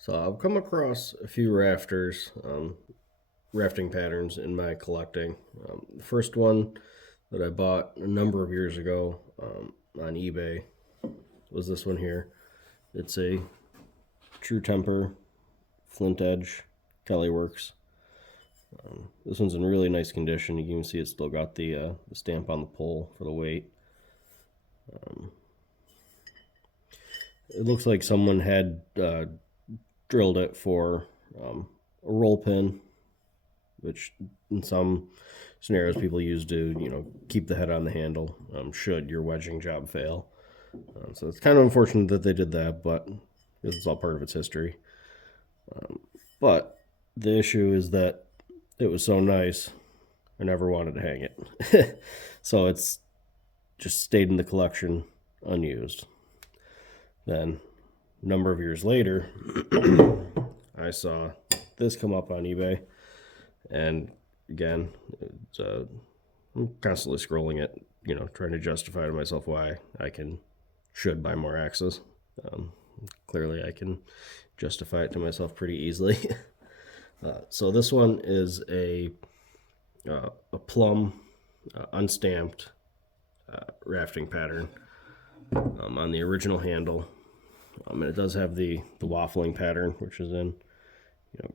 So I've come across a few rafting patterns in my collecting. The first one that I bought a number of years ago on eBay was this one here. It's a True Temper Flint Edge Kelly Works. This one's in really nice condition. You can even see it's still got the stamp on the pole for the weight. It looks like someone had drilled it for a roll pin, which in some scenarios people use to keep the head on the handle should your wedging job fail. So it's kind of unfortunate that they did that, but it's all part of its history. But the issue is that it was so nice, I never wanted to hang it. So it's just stayed in the collection unused. Then, a number of years later, I saw this come up on eBay, and again, I'm constantly scrolling it, trying to justify to myself why I should buy more axes. Clearly, I can justify it to myself pretty easily. So this one is a plum unstamped rafting pattern on the original handle. And it does have the waffling pattern, which is in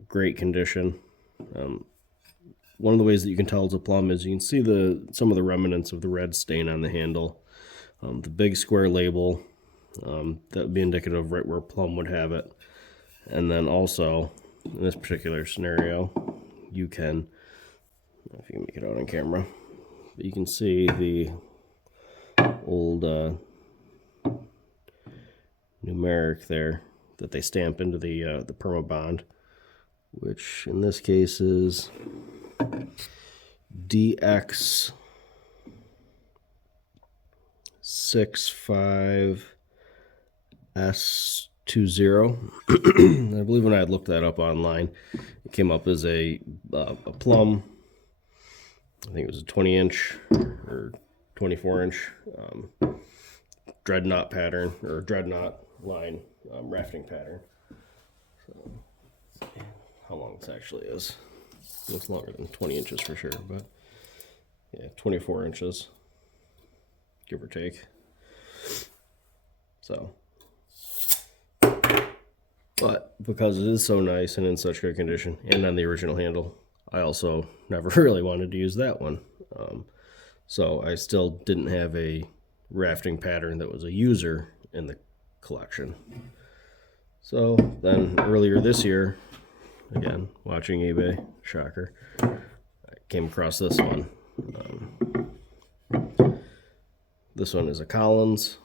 great condition. One of the ways that you can tell it's a plum is you can see some of the remnants of the red stain on the handle. The big square label, that would be indicative of right where plum would have it. And then also, in this particular scenario, you can, I don't know if you can make it out on camera, but you can see the old numeric there that they stamp into the perma bond, which in this case is DX 65S20. I believe when I had looked that up online, it came up as a plum. I think it was a 20-inch or 24-inch dreadnought pattern, or dreadnought line rafting pattern. So, how long this actually is. It looks longer than 20 inches for sure, but yeah, 24 inches, give or take. So, but because it is so nice and in such good condition, and on the original handle, I also never really wanted to use that one. So I still didn't have a rafting pattern that was a user in the collection. So then earlier this year, again, watching eBay, shocker, I came across this one. This one is a Collins,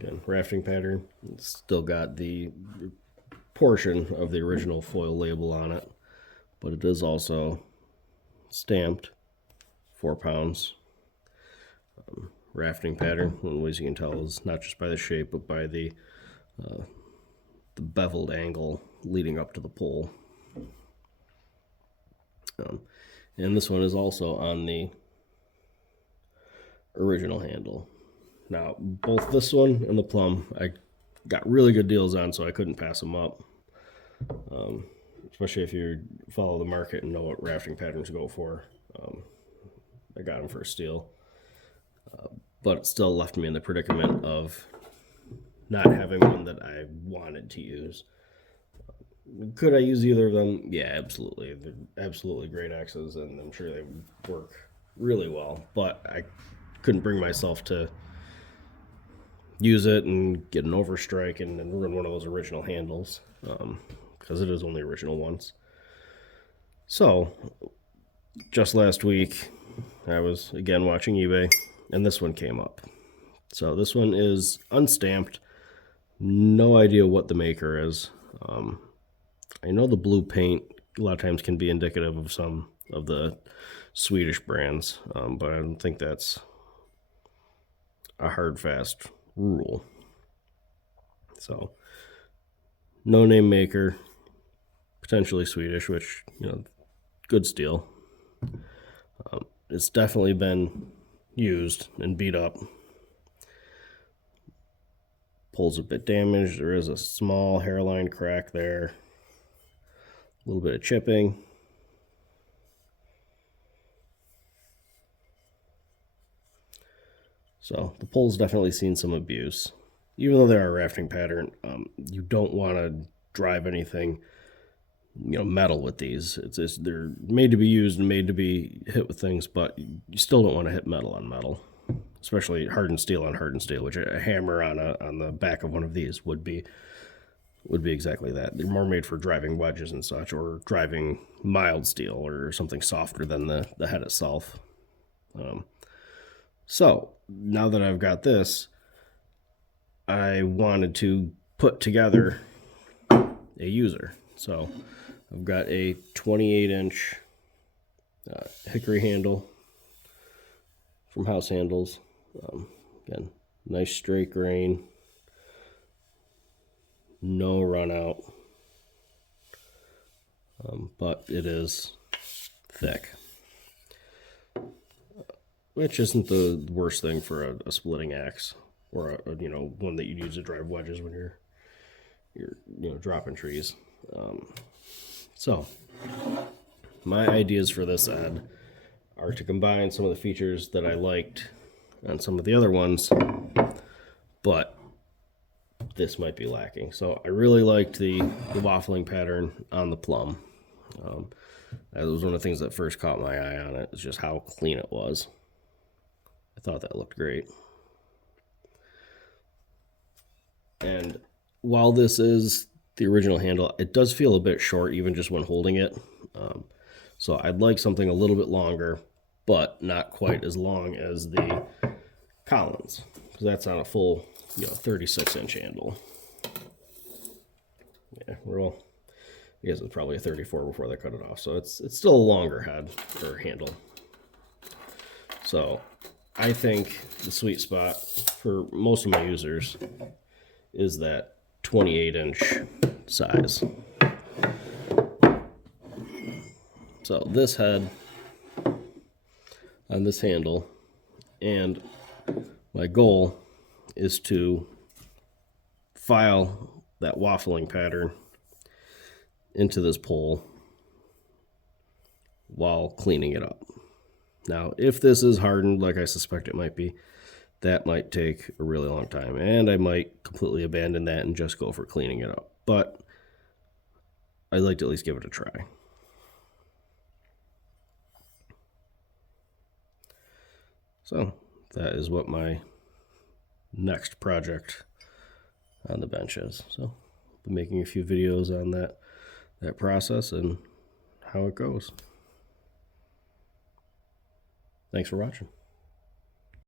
again, rafting pattern. It's still got the portion of the original foil label on it, but it is also stamped 4 pounds. Rafting pattern, one of the ways you can tell is not just by the shape, but by the beveled angle leading up to the pole. And this one is also on the original handle. Now, both this one and the plum, I got really good deals on, so I couldn't pass them up. Especially if you follow the market and know what rafting patterns go for. I got them for a steal. But it still left me in the predicament of not having one that I wanted to use. Could I use either of them? Yeah, absolutely. They're absolutely great axes, and I'm sure they would work really well. But I couldn't bring myself to use it and get an overstrike and ruin one of those original handles, because it is only original once. So, just last week, I was again watching eBay, and this one came up. So this one is unstamped. No idea what the maker is. I know the blue paint a lot of times can be indicative of some of the Swedish brands, but I don't think that's a hard, fast rule. So, no name maker, potentially Swedish, which, good steal. It's definitely been used and beat up. Pole's a bit damaged. There is a small hairline crack there. A little bit of chipping. So the pole's definitely seen some abuse. Even though they're a rafting pattern, you don't want to drive anything, metal with these. They're made to be used and made to be hit with things, but you still don't want to hit metal on metal, especially hardened steel on hardened steel, which a hammer on the back of one of these would be exactly that. They're more made for driving wedges and such, or driving mild steel or something softer than the head itself. So now that I've got this, I wanted to put together a user. So I've got a 28-inch hickory handle from House Handles. Again, nice straight grain, no run out, but it is thick, which isn't the worst thing for a splitting axe, or one that you use to drive wedges when you're dropping trees. So my ideas for this ad are to combine some of the features that I liked on some of the other ones, but this might be lacking. So I really liked the waffling pattern on the plum. That was one of the things that first caught my eye on it. It's just how clean it was. I thought that looked great. And while this is the original handle, it does feel a bit short even just when holding it. So I'd like something a little bit longer, but not quite as long as the Collins, because that's on a full 36-inch handle. Yeah, well, I guess it's probably a 34 before they cut it off, so it's still a longer head or handle. So I think the sweet spot for most of my users is that 28-inch size. So this head on this handle, and my goal is to file that waffling pattern into this pole while cleaning it up. Now, if this is hardened, like I suspect it might be, that might take a really long time, and I might completely abandon that and just go for cleaning it up. But I'd like to at least give it a try. So that is what my next project on the bench is. So I'll be making a few videos on that process and how it goes. Thanks for watching.